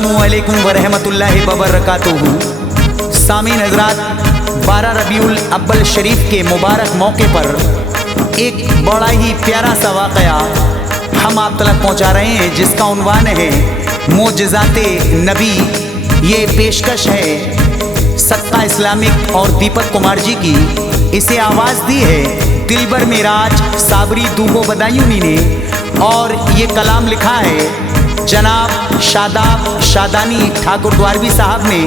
अस्सलामुअलैकुम वरहमतुल्लाहि वबरकातुहू। सामीन हज़रात, 12 रबीउल अव्वल शरीफ के मुबारक मौके पर एक बड़ा ही प्यारा सा वाक़या हम आप तक पहुंचा रहे हैं, जिसका उन्वान है मोजज़ाते नबी। ये पेशकश है सत्ता इस्लामिक और दीपक कुमार जी की। इसे आवाज़ दी है दिलबर मेराज साबरी दूबो बदायूनी ने, और ये कलाम लिखा है जनाब शादाब शादानी ठाकुर द्वारवी साहब ने,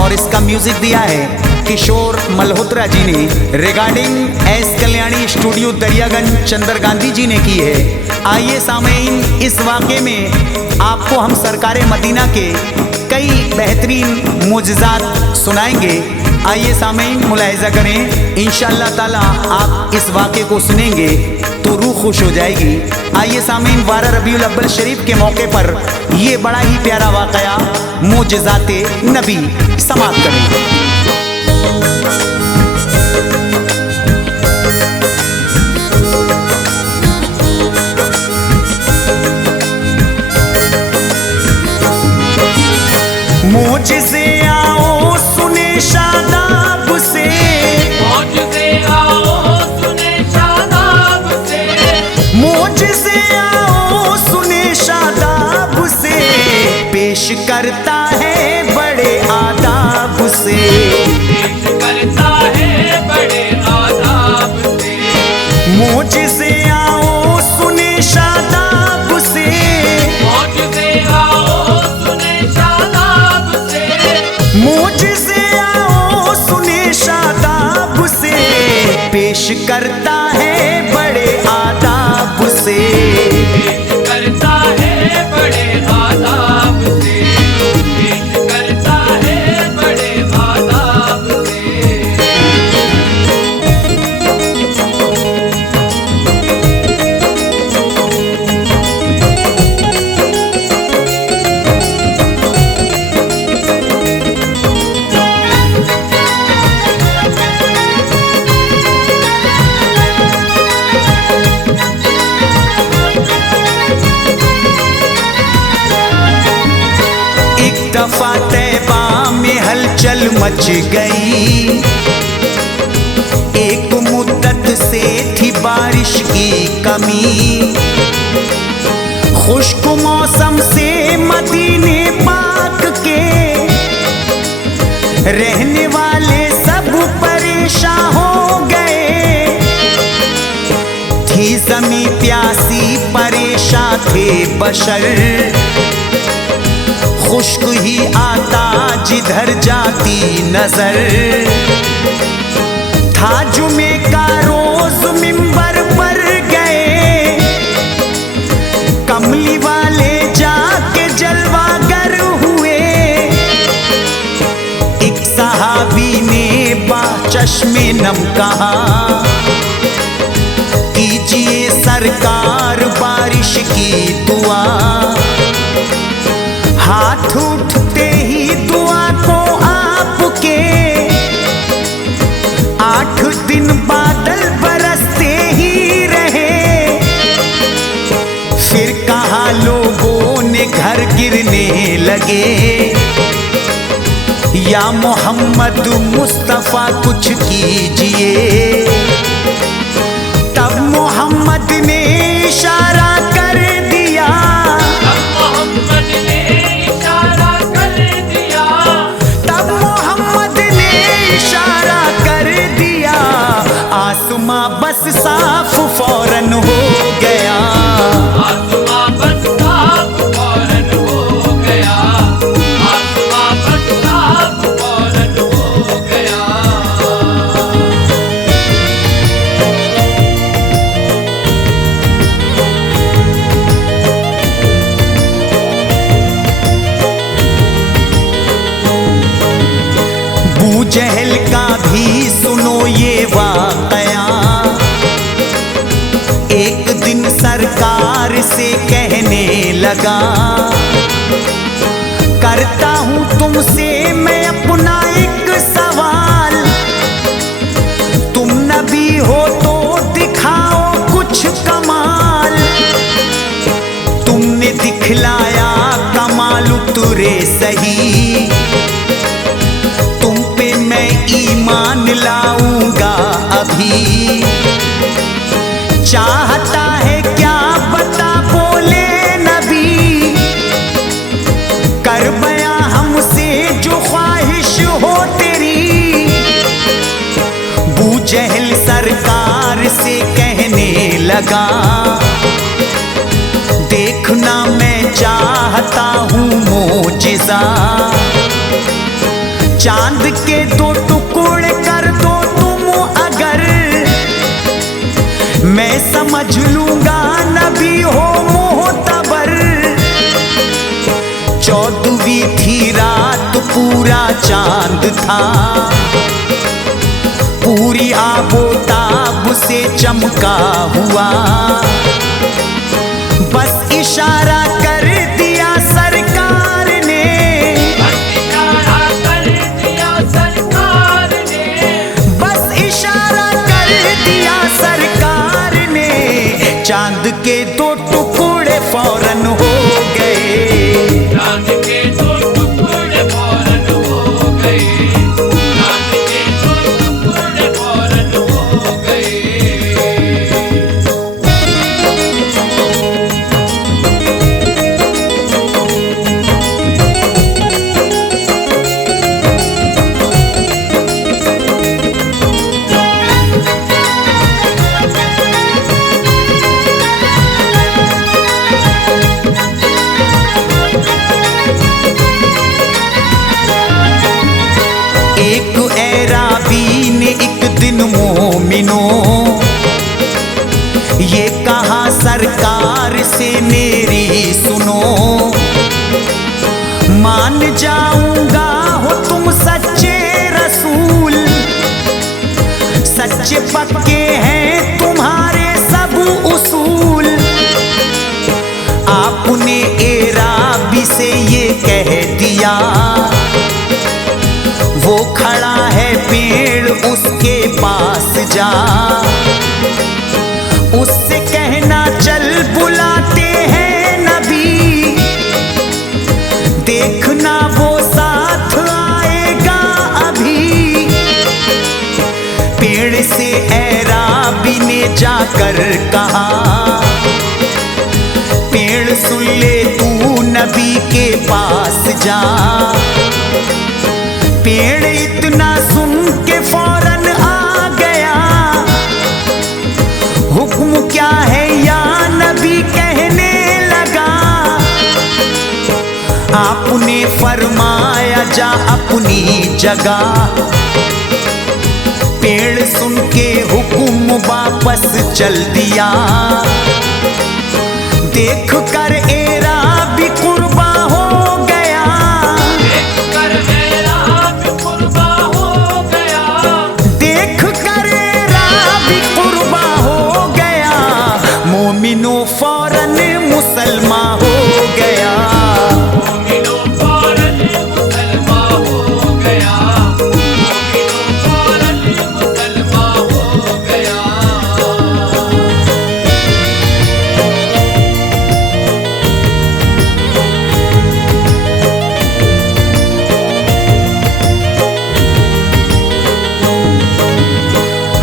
और इसका म्यूजिक दिया है किशोर मल्होत्रा जी ने। Regarding S Kalyani studio Daryaganj Chandra Gandhi ji ने की है। आइए सामीन, इस वाक़े में आपको हम सरकारे मदीना के कई बेहतरीन मुजज़ात सुनाएंगे। आइए सामीन, मुलाहिज़ा करें। इंशाअल्लाह ताला आप इस वाक़े को सुनेंगे तो रूह खुश हो जाएगी। आइए सामीन, 12 रबीउल अव्वल शरीफ के मौके पर ये बड़ा ही प्यारा वाक़या मोजज़ाते नबी समाप्त करें। मोजज़े आओ सुने शादाब से, मोजज़े आओ सुने शादाब से, मोजज़े आओ सुने शादाब से, पेश करता है बड़े आदाब से, पेश करता है बड़े आदाब से। मोजज़े आओ सुने शादाब से, मोजज़े आओ सुने शादाब से, मोजज़े आओ सुने शादाब से, पेश करता है बड़े आदाब से, पेश करता है बड़े आदाब से, पेश करता है बड़े आदाब से। एक दफा तैबा में हलचल मच गई, एक मुद्दत से थी बारिश की कमी, खुश्क मौसम से मदीने पाक के रहने वाले सब परेशान हो गए, थी ज़मीं प्यासी परेशान थे बशर, खुश्क ही आता जिधर जाती नजर, था जुमे का रोज मिंबर पर गए, कमली वाले जाके जलवागर हुए, एक सहाबी ने बाचश्मे नम कहा, कीजिए सरकार बारिश की दुआ, हाथ उठते ही दुआ को आपके, 8 दिन बादल बरसते ही रहे, फिर कहा लोगों ने घर गिरने लगे, या मोहम्मद मुस्तफ़ा कुछ कीजिए, तब मोहम्मद ने इशारा कर दिया, अब मोहम्मद ने इशारा कर दिया, तब मोहम्मद ने इशारा कर दिया, आसमां बस साफ फौरन हो गया, आसमां बस साफ फौरन हो गया, आसमां बस साफ फौरन हो गया। अबू जहल का भी सुनो ये वाक़या, एक दिन सरकार से कहने लगा, करता हूँ तुमसे मैं अपना एक सवाल, तुम नबी हो तो दिखाओ कुछ कमाल, तुमने दिखलाया कमाल बाल उतरे सही, तुम पे मैं ईमान लाऊंगा अभी। चाहता है क्या बता बोले नबी, कर बया हमसे जो ख्वाहिश हो तेरी। बू जहल सरकार से कहने लगा, देखना मैं चाहता हूँ मोजिज़ा। चांद के दो टुकड़े कर दो तुम अगर, मैं समझ लूंगा नबी हो मोहतबर। 14वीं थी रात पूरा चांद था, पूरी आबोताब से चमका हुआ। बस इशारा कर दिया सरकार ने, बस इशारा कर दिया सरकार ने, बस इशारा कर दिया सरकार ने। चांद के दो टुकड़े फौरन हो गए, चांद के दो टुकड़े फौरन हो गए, चांद के दो टुकड़े फौरन हो गए। एक ऐराबी ने एक दिन मोमिनों ये कहा सरकार से मेरी सुनो। मान जाऊंगा हो तुम सच्चे रसूल, सच्चे पक्के हैं तुम्हारे सब उसूल। आपने ऐराबी से ये कह दिया, वो खड़ा है पेड़ उसके पास जा। उससे कहना चल बुलाते हैं नबी, देखना वो साथ आएगा अभी। पेड़ से ऐराबी ने जाकर कहा, पेड़ सुन ले तू नबी के पास जा। पेड़ इतना सुन के फौरन आ गया, हुक्म क्या है या नबी कहने लगा। आपने फरमाया जा अपनी जगह। पेड़ सुन के हुक्म वापस चल दिया, देख कर ऐराबी कुर्बा हो गया। देख कर ऐराबी कुर्बा हो गया, देख कर ऐराबी कुर्बा हो गया। मोमिनो फौरन मुसलमान हो गया, मोमिनो फौरन मुसलमान हो गया, मोमिनो फौरन मुसलमान हो गया।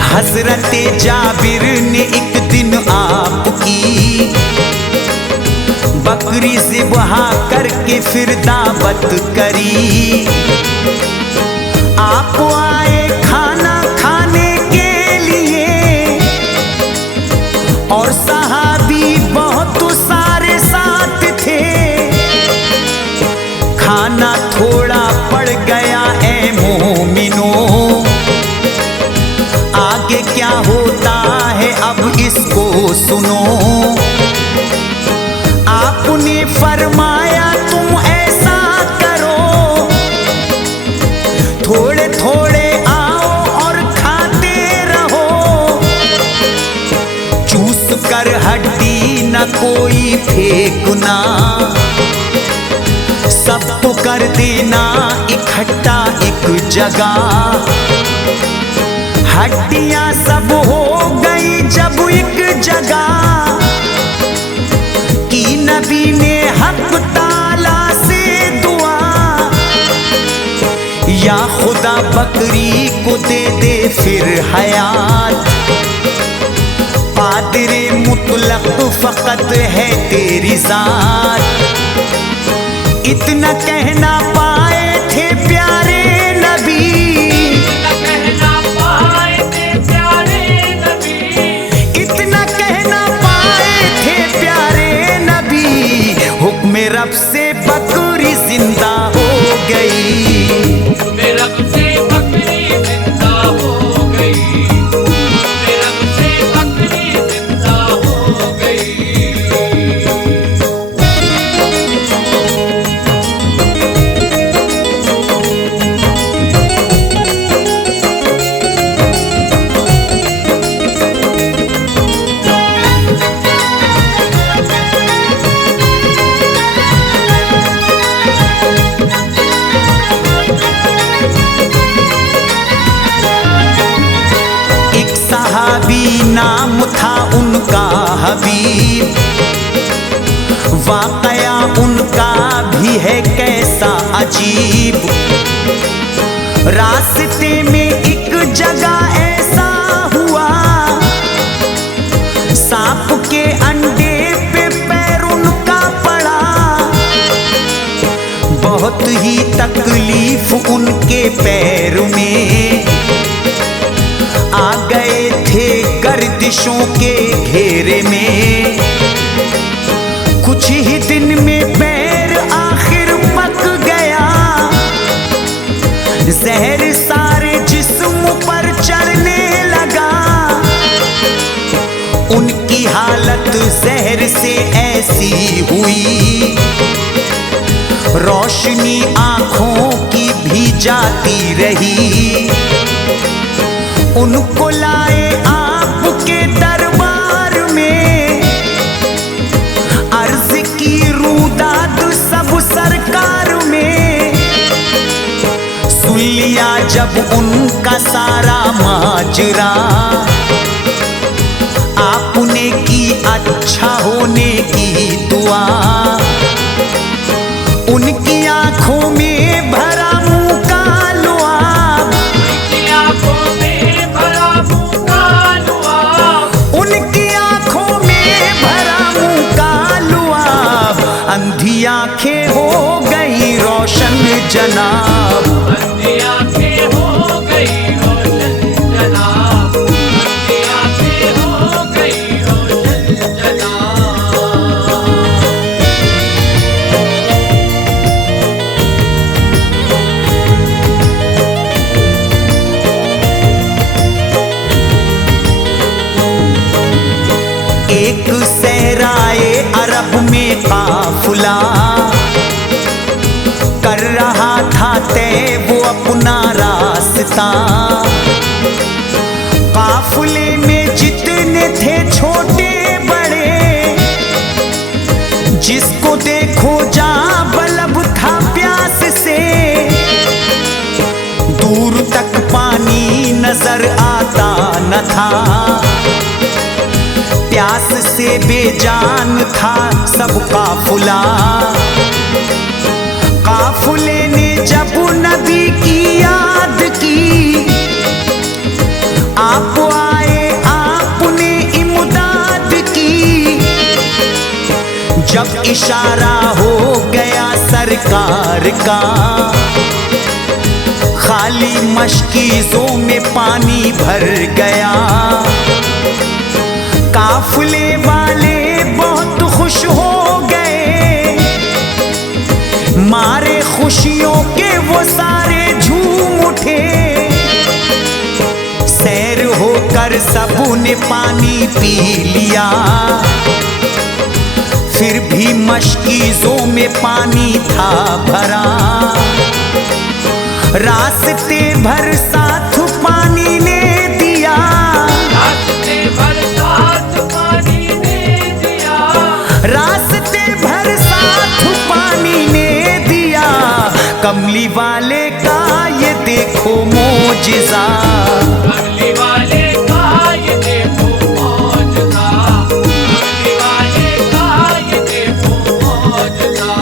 हजरत जाबिर ने एक दिन आपकी बकरी ज़िबहा करके फिर दावत करी। आप आए खाना खाने के लिए और सहाबी बहुत सारे साथ थे। खाना थोड़ा पड़ गया ए मोमिनो, आगे क्या होता है अब इसको सुनो। आपने फरमाया तुम ऐसा करो, थोड़े थोड़े आओ और खाते रहो। चूस कर हड्डी न कोई फेंकना, सबको कर देना इकट्ठा एक जगह। हड्डियां सब हो गई जब एक जगह, कि नबी ने हक ताला से बकरी को दे दे फिर हयात। कादिर मुतलक फकत है तेरी जात। इतना कहना पाए थे प्यारे नबी, कहना पाए थे प्यारे नबी, इतना कहना पाए थे प्यारे नबी। हुक्म रब से बकरी जिंदा हो गई, मेरा से बकरी जिंदा हो गई, मेरा से बकरी जिंदा हो गई। एक सहाबी नाम था उनका हबीब, वाकया उनका भी है कैसा अजीब। रास्ते में एक जगह ऐसा हुआ, सांप के अंडे पे पैर उनका पड़ा। बहुत ही तकलीफ उनके पैर में, आ गए थे गर्दिशों के घेरे में। कुछ ही दिन में पैर आखिर पक गया, जहर सारे जिस्म पर चढ़ने लगा। उनकी हालत जहर से ऐसी हुई, रोशनी आंखों की भी जाती रही। उनको लाए आपके दरबार में, अर्ज की रूदाद सब सरकार में। सुन लिया जब उनका सारा माजरा, आपने की अच्छा होने की दुआ। उनकी आंखों में भरा मुंह का लुआब, उनकी आंखों में भरा मुंह का लुआब, उनकी आंखों में भरा मुंह का लुआब। अंधी आंखें हो गई रोशन जनाब, अंधी आंखें हो गई रोशन जनाब, अंधी आंखें हो गई रोशन जनाब। एक सहराए अरब में काफिला कर रहा था तय वो अपना रास्ता। काफिले में जितने थे छोटे बड़े, जिसको देखो जा बलब था प्यास से। दूर तक पानी नजर आता न था, प्यास से बेजान था सब काफिला। काफिले ने जब नबी की याद की, आप आए आपने इमदाद की। जब इशारा हो गया सरकार का, खाली मशकीज़ों में पानी भर गया। काफिले वाले बहुत खुश हो गए, मारे खुशियों के वो सारे झूम उठे। सैर होकर सबने पानी पी लिया, फिर भी मशकीज़ों में पानी था भरा। रास्ते भर साथ पानी ने दिया, रास्ते भर साथ पानी ने दिया, रास्ते भर साथ पानी ने दिया। कमली वाले का ये देखो मोजिज़ा, कमली वाले का ये देखो मौजज़ा, कमली वाले का ये देखो मौजज़ा।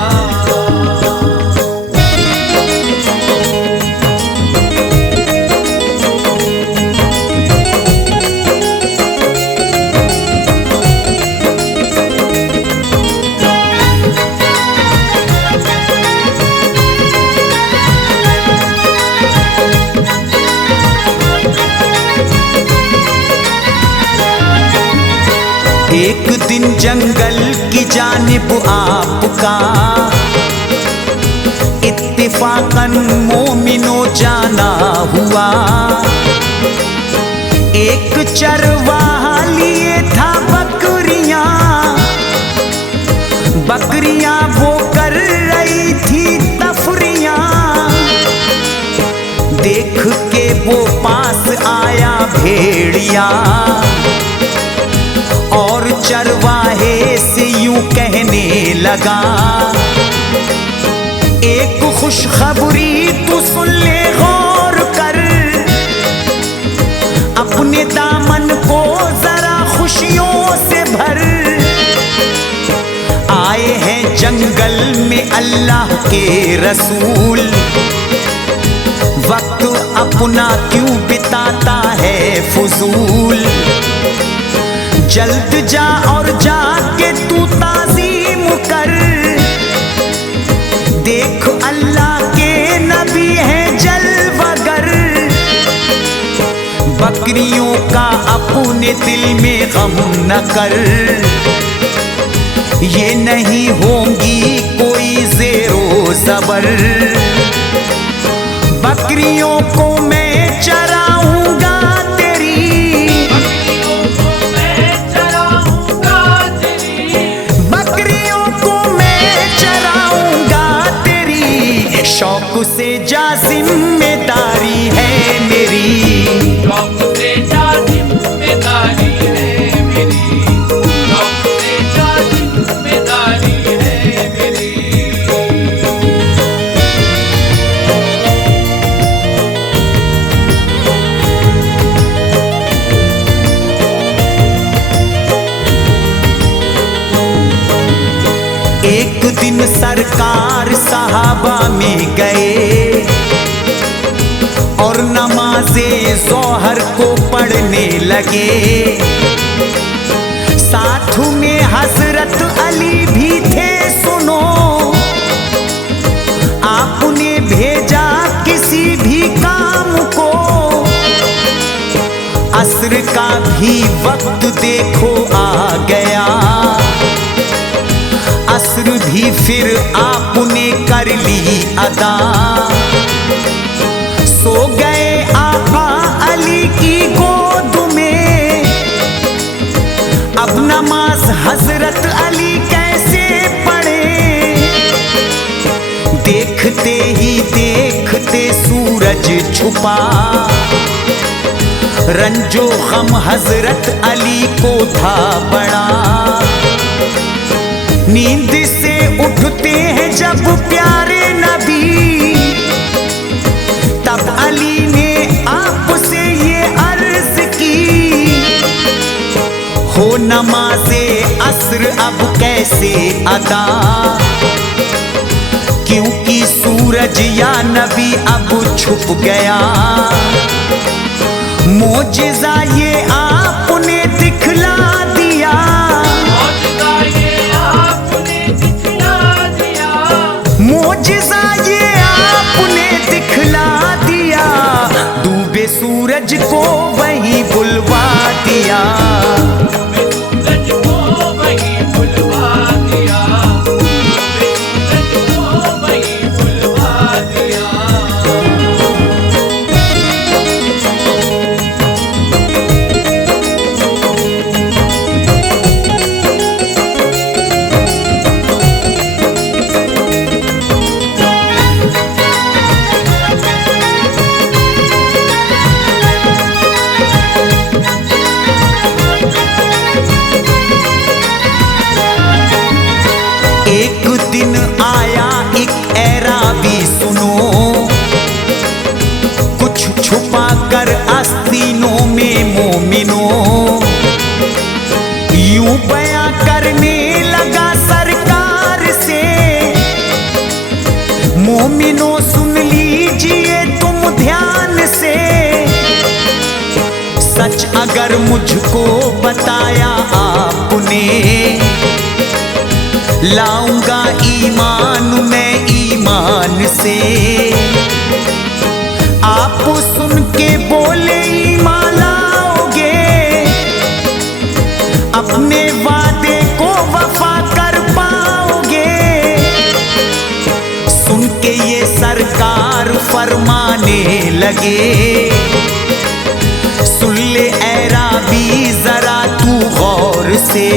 दिन जंगल की जानिब आपका इत्तिफाकन मोमिनो जाना हुआ। एक चरवाहा लिए था बकरियां, बकरियां वो कर रही थी तफरियां। देख के वो पास आया भेड़िया और चरवाहे से यूं कहने लगा, एक खुशखबरी तू सुन ले गौर कर, अपने दामन को जरा खुशियों से भर। आए हैं जंगल में अल्लाह के रसूल, वक्त अपना क्यों बिताता है फजूल। जल्द जा और जाके तू ताज़ीम कर, देख अल्लाह के नबी हैं जलवागर। बकरियों का अपने दिल में गम न कर, ये नहीं होंगी कोई ज़ेरो ज़बर। बकरियों को मैं चराऊंगा तेरी, बकरियों को मैं चराऊंगा तेरी, बकरियों को मैं चराऊंगा तेरी। शौक से जा जिम्मेदारी है मेरी, शौक से जा जिम्मेदारी है मेरी, शौक से जा जिम्मेदारी है मेरी। एक दिन सरकार सहाबा में गए और नमाज़े ज़ोहर को पढ़ने लगे। साथ में हजरत अली भी थे सुनो, आपने भेजा किसी भी काम को। असर का भी वक्त देखो आ गया, असर भी फिर आपने कर ली अदा। सो गए आका अली की गोद में, अब नमाज हजरत अली कैसे पढ़े। देखते ही देखते सूरज छुपा, रंजो गम हजरत अली को था बड़ा। नींद से उठते हैं जब प्यारे नबी, तब अली ने आपसे ये अर्ज की, हो नमाज़े असर अब कैसे अदा। क्योंकि सूरज या नबी अब छुप गया। मोजिज़ा ये आपने दिखला दिया, मौजूदा ये आपने दिखला दिया, मोजिज़ा ये आपने दिखला दिया। डूबे सूरज को वहीं बुलवा दिया, सूरज को वहीं बुलवा दिया, सूरज को वहीं बुलवा दिया। एक दिन आया एक ऐराबी सुनो, कुछ छुपा कर आस्तीनों में मोमिनों। यूं बयां करने लगा सरकार से, मोमिनों सुन लीजिए तुम ध्यान से। सच अगर मुझको बताया आपने, लाऊंगा ईमान मैं ईमान से। आप सुन के बोले ईमान लाओगे, अपने वादे सरकार फरमाने लगे, सुन ले ऐ राबी जरा तू गौर से,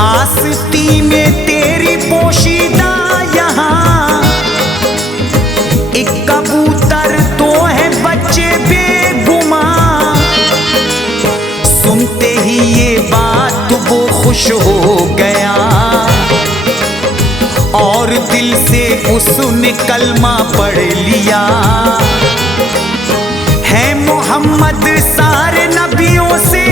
आस्ती में तेरी पोशीदा यहाँ एक कबूतर तो है बच्चे बेगुमां। सुनते ही ये बात वो खुश हो गया और दिल से उसने कलमा पढ़ लिया। है मोहम्मद सारे नबियों से